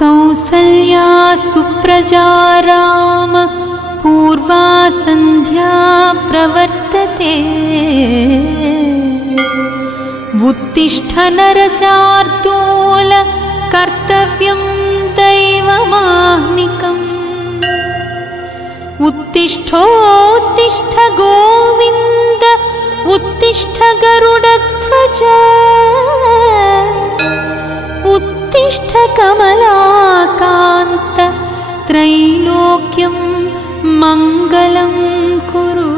कौसल्या सुप्रजा राम पूर्वा संध्या प्रवर्तते उत्तिष्ठ नरशार्दूल कर्तव्यं दैवमाह्निकम् उत्तिष्ठोत्तिष्ठ गोविन्द उत्तिष्ठ गरुडध्वज उत्तिष्ठ कमलाकान्त त्रैलोक्यं मङ्गलं कुरु।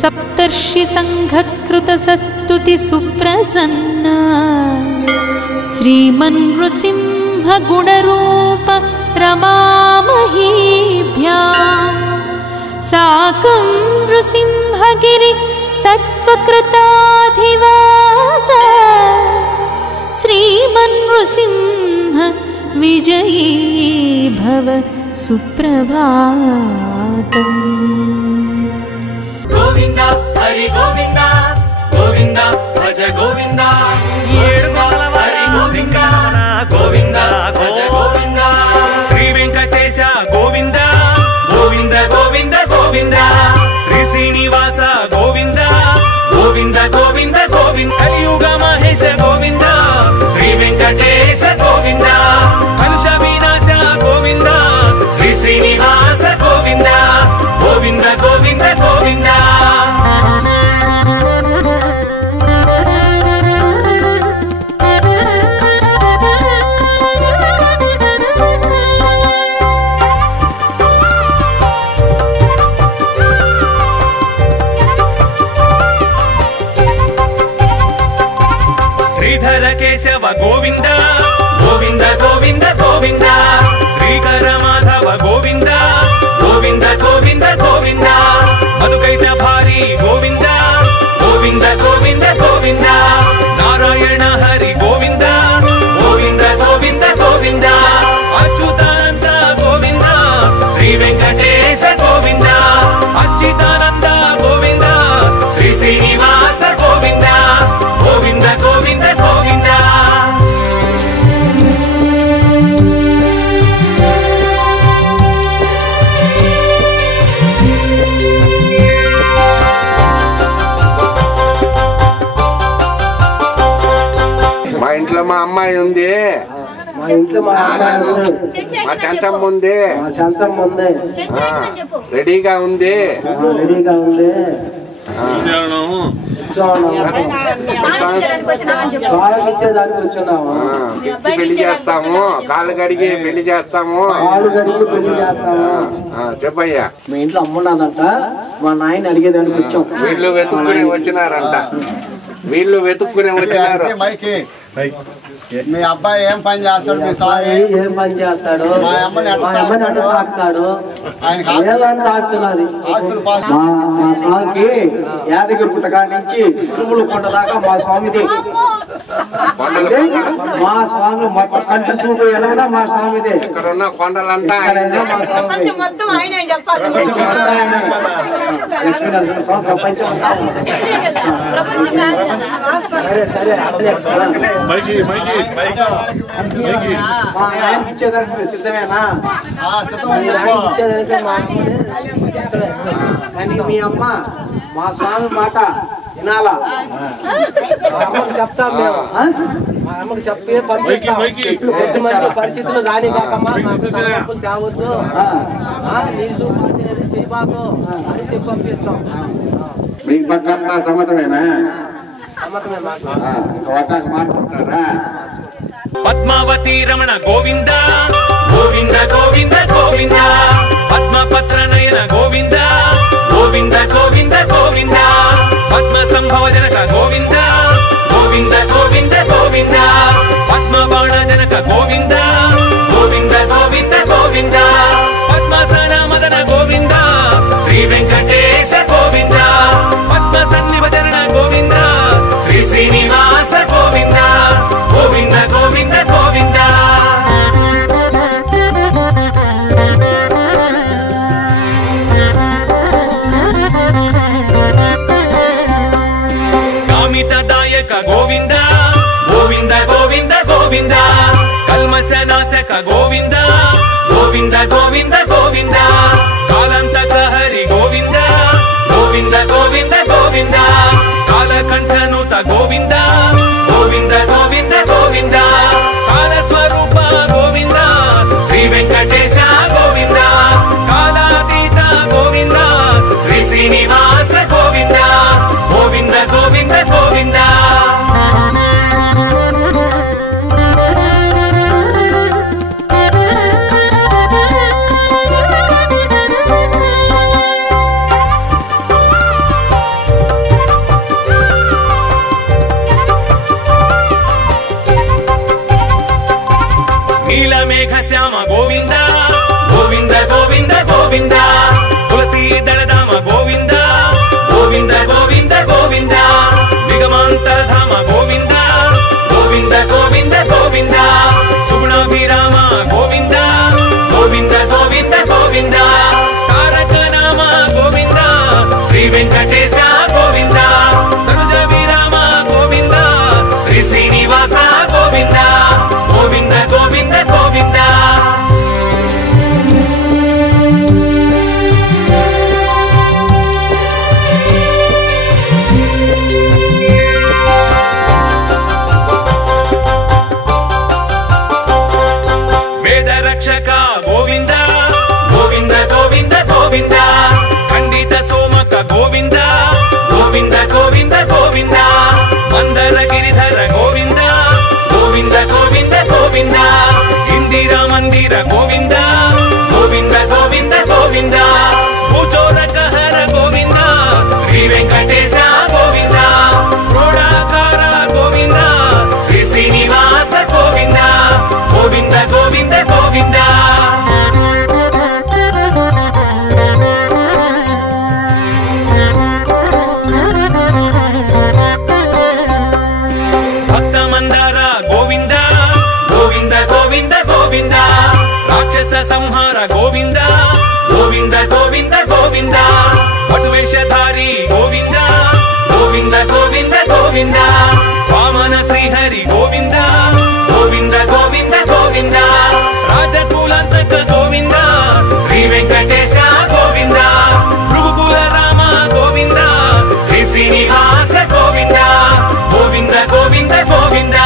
सप्तर्षि संघकृत सस्तुति सुप्रसन्न श्रीमन् नृसिंह गुणरूप रमामहीभ्याम् साकं नृसिंहगिरि सत्त्वकृताधिवास श्रीमन् नृसिंह विजयी भव सुप्रभातम्। गोविंदा हरि गोविंदा गोविंदा भज गोविंदा हरि गोविंदा गोविंदा भज गोविंदा श्री वेंकटेश गोविंदा गोविंदा गोविंदा गोविंदा श्री श्रीनिवास गोविंदा गोविंदा गोविंदा गोविंदा कलियुग महेश गोविंदा श्री वेंकटेश गोविंदा कलुष विनाश गोविंदा श्री श्रीनिवास गोविंदा गोविंदा गोविंदा गोविंदा। श्रीधर केशव गोविंदा गोविंदा गोविंदा गोविंदा श्रीकर माधव गोविंदा गोविंदा गोविंदा गोविंदा मधुकैट भारी गोविंदा गोविंदा गोविंदा गोविंदा नारायण हरि गोविंदा गोविंदा गोविंदा गोविंदा अच्युतानंद गोविंदा श्री वेंकटेश गोविंदा अच्युतानंद गोविंदा श्री श्रीनिवास गोविंदा गोविंदा गोविंदा गोविंदा। మా ఇంట్లో మా అమ్మాయి ఉంది, మా ఇంట్లో మా మా చంచమ్మ ఉంది, రెడీగా ఉంది, రెడీగా ఉంది. పెళ్లి చేస్తాము, కాళ్ళు కడిగి పెళ్లి చేస్తాము. చెప్పయ్యా. మీ ఇంట్లో అమ్మున్నదంట, మా నాయన అడిగేదానికి వచ్చాం. వీళ్ళు వెతుక్కుని వచ్చినారంట, వీళ్ళు వెతుక్కుని వచ్చినారు. మీ అబ్బాయి ఏం పని చేస్తాడు? మీ స్వామి ఏం పని చేస్తాడు? మా అమ్మని అట్ట సాకుతాడు. ఆస్తున్నది మా స్వామికి యాదగిరి పుట్టకాడి నుంచి తిరుమల కొండ దాకా మా స్వామిది. మా స్వామి మొత్తం కంటి చూపు ఎడవడా మా స్వామిదే. ఇక్కడ ఉన్న కొండలంతా మా స్వామి ప్రపంచం. సరే సరే ఇచ్చేదానికి సిద్ధమేనా? కానీ మీ అమ్మ మా స్వామి మాట వినాలా? అమ్మకు చెప్తాం మేము, మా అమ్మకు చెప్పి పంపిస్తాం. కొద్దిమంది పరిస్థితులు రాని కాకమ్మా తేవద్దు, నీళ్ళు చూపాల్సినది చేయబాకు అని చెప్పి పంపిస్తాం. మీకు పక్కంతా సమ్మతమేనా? సమ్మతమే మాట మాట్లాడతారా? పద్మావతి రమణ గోవింద గోవింద గోవింద గోవింద పద్మపత్ర నయన గోవింద గోవింద గోవింద గోవింద పద్మ సంభవ జనక గోవింద గోవింద గోవింద గోవింద పద్మ బాణ జనక గోవింద గోవింద గోవింద గోవింద పద్మసన మదన గోవింద శ్రీ వెంకటేశ గోవింద పద్మ సన్నిభ చరణ గోవింద శ్రీ శ్రీనివాస గోవింద ಗೋವಿಂದ ಕಲ್ಮಶ ನಾಶಕ ಗೋವಿಂದ ಗೋವಿಂದ ಗೋವಿಂದ ಗೋವಿಂದ ಕಾಲಂತಕ ಹರಿ ಗೋವಿಂದ ಗೋವಿಂದ ಗೋವಿಂದ ಗೋವಿಂದ ಕಾಲಕಂಠನುತ ಗೋವಿಂದ ಗೋವಿಂದ ಗೋವಿಂದ ಗೋವಿಂದ ಕಾಲ ಸ್ವರೂಪ ಗೋವಿಂದ ಶ್ರೀ ವೆಂಕಟೇಶ ಗೋವಿಂದ ಕಾಲಾತೀತ ಗೋವಿಂದ ಶ್ರೀ ಶ್ರೀನಿವಾಸ ಗೋವಿಂದ ಗೋವಿಂದ ಗೋವಿಂದ ಗೋವಿಂದ ನೀಲಮೇಘ ಶ್ಯಾಮ ಗೋವಿಂದ ಗೋವಿಂದ ಗೋವಿಂದ ಗೋವಿಂದ ತುಳಸಿ ದಳಧಾಮ ಗೋವಿಂದ ಗೋವಿಂದ ಗೋವಿಂದ ಗೋವಿಂದ ನಿಗಮಾಂತರಧಾಮ ಗೋವಿಂದ ಗೋವಿಂದ ಗೋವಿಂದ ಗೋವಿಂದ ಸುಗುಣಾಭಿರಾಮ ಗೋವಿಂದ ಗೋವಿಂದ ಗೋವಿಂದ ಗೋವಿಂದ ತಾರಕ ನಾಮ ಗೋವಿಂದ ಶ್ರೀ ವೆಂಕಟೇಶ ಗೋವಿಂದ ತನುಜ ವಿರಾಮ ಗೋವಿಂದ ಶ್ರೀ ಶ್ರೀನಿವಾಸ ಗೋವಿಂದ ಗೋವಿಂದ ಗೋವಿಂದ ಗೋವಿಂದ ವೇದ ರಕ್ಷಕ ಗೋವಿಂದ ಗೋವಿಂದ ಗೋವಿಂದ ಗೋವಿಂದ ಖಂಡಿತ ಸೋಮಕ ಗೋವಿಂದ ಗೋವಿಂದ ಗೋವಿಂದ ಗೋವಿಂದ ಮಂದರ ಗಿರಿಧರ ಗೋವಿಂದ ಗೋವಿಂದ ಗೋವಿಂದ ಗೋವಿಂದ ಇಂದಿರಾ ಮಂದಿರ ಗೋವಿಂದ ಗೋವಿಂದ ಗೋವಿಂದ ಗೋವಿಂದ ಭೂಚೋರಕ ಹರ ಗೋವಿಂದ ಶ್ರೀ ವೆಂಕಟೇಶ ಗೋವಿಂದ ಕ್ರೋಡಾಕಾರ ಗೋವಿಂದ ಶ್ರೀ ಶ್ರೀನಿವಾಸ ಗೋವಿಂದ ಗೋವಿಂದ ಗೋವಿಂದ ಗೋವಿಂದ ಭಕ್ತ ಮಂದಾರ ಗೋವಿಂದ ಗೋವಿಂದ ಗೋವಿಂದ ಗೋವಿಂದ ರಾಕ್ಷಸ ಸಂಹಾರ ಗೋವಿಂದ ಗೋವಿಂದ ಗೋವಿಂದ ಗೋವಿಂದ ಪಟುವೇಷಧಾರಿ ಗೋವಿಂದ ಗೋವಿಂದ ಗೋವಿಂದ ಗೋವಿಂದ ವಾಮನ ಶ್ರೀಹರಿ ಗೋವಿಂದ ಗೋವಿಂದ ಗೋವಿಂದ ಗೋವಿಂದ ರಾಜಕುಲಾಂತಕ ಗೋವಿಂದ ಶ್ರೀ ವೆಂಕಟೇಶ ಗೋವಿಂದ ಭೃಗುಕುಲ ರಾಮ ಗೋವಿಂದ ಶ್ರೀ ಶ್ರೀನಿವಾಸ ಗೋವಿಂದ ಗೋವಿಂದ ಗೋವಿಂದ ಗೋವಿಂದ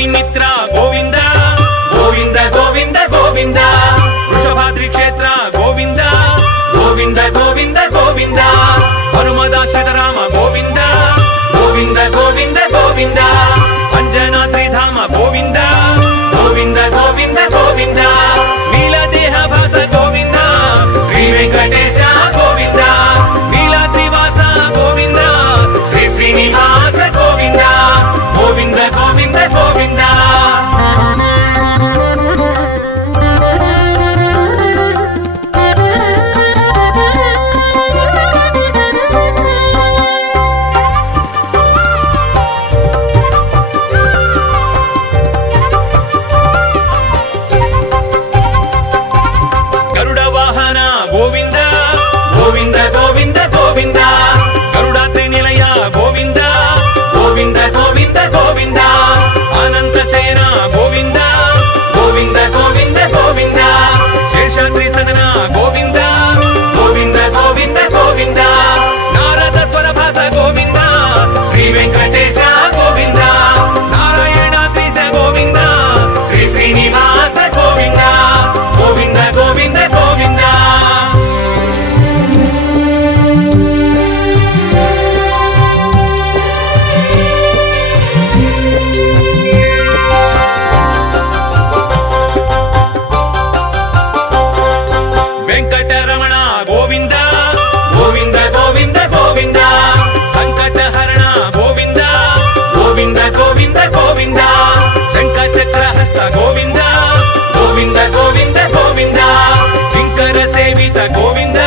ಶ್ರೀವಾಣಿ ಮಿತ್ರ ಗೋವಿಂದ ಗೋವಿಂದ ಗೋವಿಂದ ಗೋವಿಂದ ವೃಷಭಾದ್ರಿ ಕ್ಷೇತ್ರ ಗೋವಿಂದ ಗೋವಿಂದ ಗೋವಿಂದ ಗೋವಿಂದ ಹನುಮದಾಶ್ರಿತರಾಮ ಗೋವಿಂದ ಗೋವಿಂದ ಗೋವಿಂದ ಗೋವಿಂದ ಅಂಜನಾದ್ರಿ ಧಾಮ ಗೋವಿಂದ ಗೋವಿಂದ ಗೋವಿಂದ ಗೋವಿಂದ ನೀಲದೇಹ ಭಾಸ ಗೋವಿಂದ ಶ್ರೀ ವೆಂಕಟೇಶ ಗೋವಿಂದ ನೀಲಾದ್ರಿವಾಸ ಗೋವಿಂದ ಶ್ರೀ ಶ್ರೀನಿವಾಸ ಗೋವಿಂದ ಗೋವಿಂದ ಗೋವಿಂದ ಗೋವಿಂದ ಗರುಡ ವಾಹನ ಗೋವಿಂದ ಗೋವಿಂದ ಗೋವಿಂದ ಗೋವಿಂದ ಗರುಡಾದ್ರಿ ನಿಲಯ ಗೋವಿಂದ ಗೋವಿಂದ ಗೋವಿಂದ ಗೋವಿಂದ ಅನಂತ ಸೇನ ಗೋವಿಂದ ಗೋವಿಂದ ಗೋವಿಂದ ಗೋವಿಂದ ಶೇಷಾದ್ರಿ ಸದನ ಗೋವಿಂದ ಗೋವಿಂದ ಗೋವಿಂದ ಗೋವಿಂದ ನಾರದ ಸ್ವರಭಾಸ ಗೋವಿಂದ ಶ್ರೀ ವೆಂಕಟೇಶ ಗೋವಿಂದ ನಾರಾಯಣಾದ್ರೀಶ ಗೋವಿಂದ ಶ್ರೀ ಶ್ರೀನಿವಾಸ ಗೋವಿಂದ ಗೋವಿಂದ ಗೋವಿಂದ ಗೋವಿಂದ ವೆಂಕಟರಮಣ ಗೋವಿಂದ ಗೋವಿಂದ ಗೋವಿಂದ ಗೋವಿಂದ ಸಂಕಟಹರಣ ಗೋವಿಂದ ಗೋವಿಂದ ಗೋವಿಂದ ಗೋವಿಂದ ಶಂಖಚಕ್ರ ಹಸ್ತ ಗೋವಿಂದ ಗೋವಿಂದ ಗೋವಿಂದ ಗೋವಿಂದ ಕಿಂಕರ ಸೇವಿತ ಗೋವಿಂದ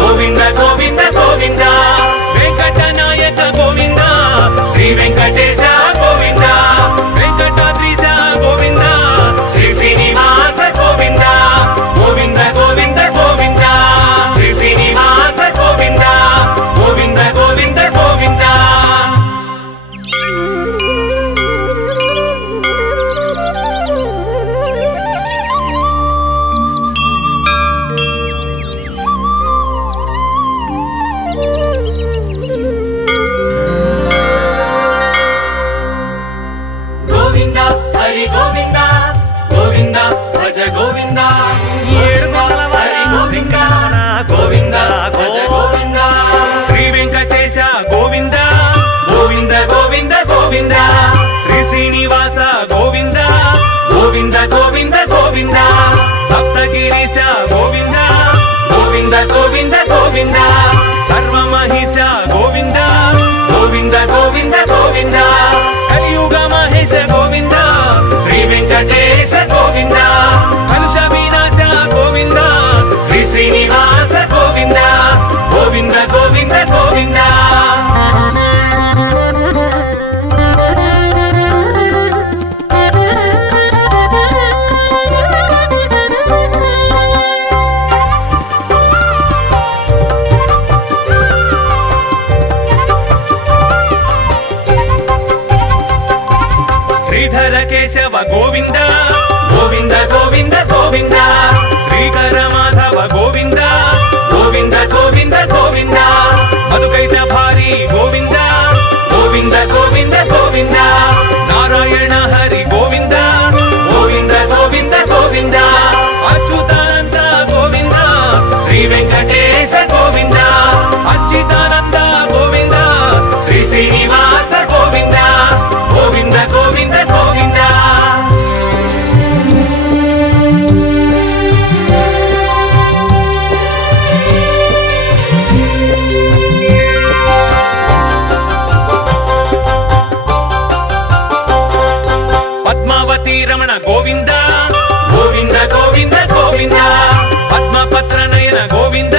ಗೋವಿಂದ ಗೋವಿಂದ ಗೋವಿಂದ ವೆಂಕಟನಾಯಕ ಗೋವಿಂದ ಶ್ರೀ ವೆಂಕಟೇಶ ಗೋವಿಂದ ವೆಂಕಟಾದ್ರೀಶ ಗೋವಿಂದ ಶ್ರೀ ಶ್ರೀನಿವಾಸ ಗೋವಿಂದ ಗೋವಿಂದ ಗೋವಿಂದ ಗೋವಿಂದ ಶ್ರೀ ಶ್ರೀನಿವಾಸ ಗೋವಿಂದ ಗೋವಿಂದ ಗೋವಿಂದ ಗೋವಿಂದ ಗೋವಿಂದ ಹರಿ ಗೋವಿಂದ ಗೋವಿಂದ ಭಜ ಗೋವಿಂದ ಹರಿ ಗೋವಿಂದ ಗೋವಿಂದ ಭಜ ಗೋವಿಂದ ಶ್ರೀ ವೆಂಕಟೇಶ ಗೋವಿಂದ ಗೋವಿಂದ ಗೋವಿಂದ ಗೋವಿಂದ ಶ್ರೀ ಶ್ರೀನಿವಾಸ ಗೋವಿಂದ ಗೋವಿಂದ ಗೋವಿಂದ ಗೋವಿಂದ ಸಪ್ತಗಿರೀಶ ಗೋವಿಂದ ಗೋವಿಂದ ಗೋವಿಂದ ಗೋವಿಂದ ಸರ್ವ ಮಹಿಷ ಗೋವಿಂದ ಗೋವಿಂದ ಗೋವಿಂದ ಗೋವಿಂದ ಕಲಿಯುಗ ಮಹೇಶ ಗೋವಿಂದ ಶ್ರೀ ವೆಂಕಟೇಶ ಗೋವಿಂದ ಕಲುಷ ವಿನಾಶ ಗೋವಿಂದ ಶ್ರೀ ಶ್ರೀನಿವಾಸ ಗೋವಿಂದ ಗೋವಿಂದ ಗೋವಿಂದ ಗೋವಿಂದ ಶ್ರೀಧರ ಕೇಶವ ಗೋವಿಂದ ಗೋವಿಂದ ಗೋವಿಂದ ಗೋವಿಂದ ಶ್ರೀಕರ ಮಾಧವ ಗೋವಿಂದ ಗೋವಿಂದ ಗೋವಿಂದ ಗೋವಿಂದ ಮಧುಕೈಟ ಭಾರಿ ಗೋವಿಂದ ಗೋವಿಂದ ಗೋವಿಂದ ಗೋವಿಂದ ನಾರಾಯಣ ಹರಿ ಗೋವಿಂದ ಗೋವಿಂದ ಗೋವಿಂದ ಗೋವಿಂದ ಅಚ್ಯುತಾನಂದ ಗೋವಿಂದ ಶ್ರೀ ವೆಂಕಟೇಶ ಗೋವಿಂದ ಅಚ್ಯುತಾನಂದ ಗೋವಿಂದ ಶ್ರೀ ಶ್ರೀನಿವಾಸ ಗೋವಿಂದ ಗೋವಿಂದ ಗೋವಿಂದ ಗೋವಿಂದ ಪದ್ಮಾವತಿ ರಮಣ ಗೋವಿಂದ ಗೋವಿಂದ ಗೋವಿಂದ ಗೋವಿಂದ ಪದ್ಮಪತ್ರ ನಯನ ಗೋವಿಂದ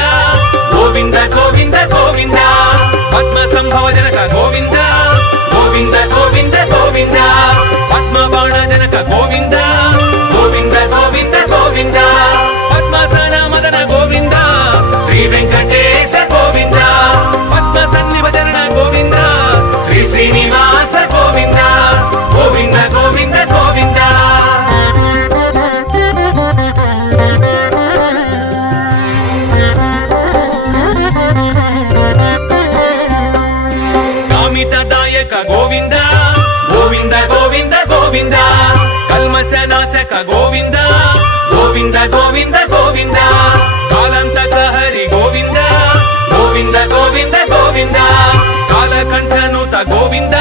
ಗೋವಿಂದ ಗೋವಿಂದ ಗೋವಿಂದ ಪದ್ಮ ಸಂಭವ ಜನಕ ಗೋವಿಂದ ಗೋವಿಂದ ಗೋವಿಂದ ಗೋವಿಂದ ಪದ್ಮ ಬಾಣ ಜನಕ ಗೋವಿಂದ ಗೋವಿಂದ ಗೋವಿಂದ ಗೋವಿಂದ ಪದ್ಮಾಸನ ಮದನ ಗೋವಿಂದ ಶ್ರೀ ವೆಂಕಟೇಶ ಗೋವಿಂದ ಪದ್ಮ ಸನ್ನಿಭ ಚರಣ ಗೋವಿಂದ ಶ್ರೀ ಶ್ರೀನಿವಾಸ ಗೋವಿಂದ ಗೋವಿಂದ ಗೋವಿಂದ ಗೋವಿಂದ ಕಾಮಿತದಾಯಕ ಗೋವಿಂದ ಗೋವಿಂದ ಗೋವಿಂದ ಗೋವಿಂದ గోవింద కల్మశనాశక గోవింద గోవింద గోవింద గోవింద కాలంతక హరి గోవింద గోవింద గోవింద గోవింద కాలకంఠనుత గోవింద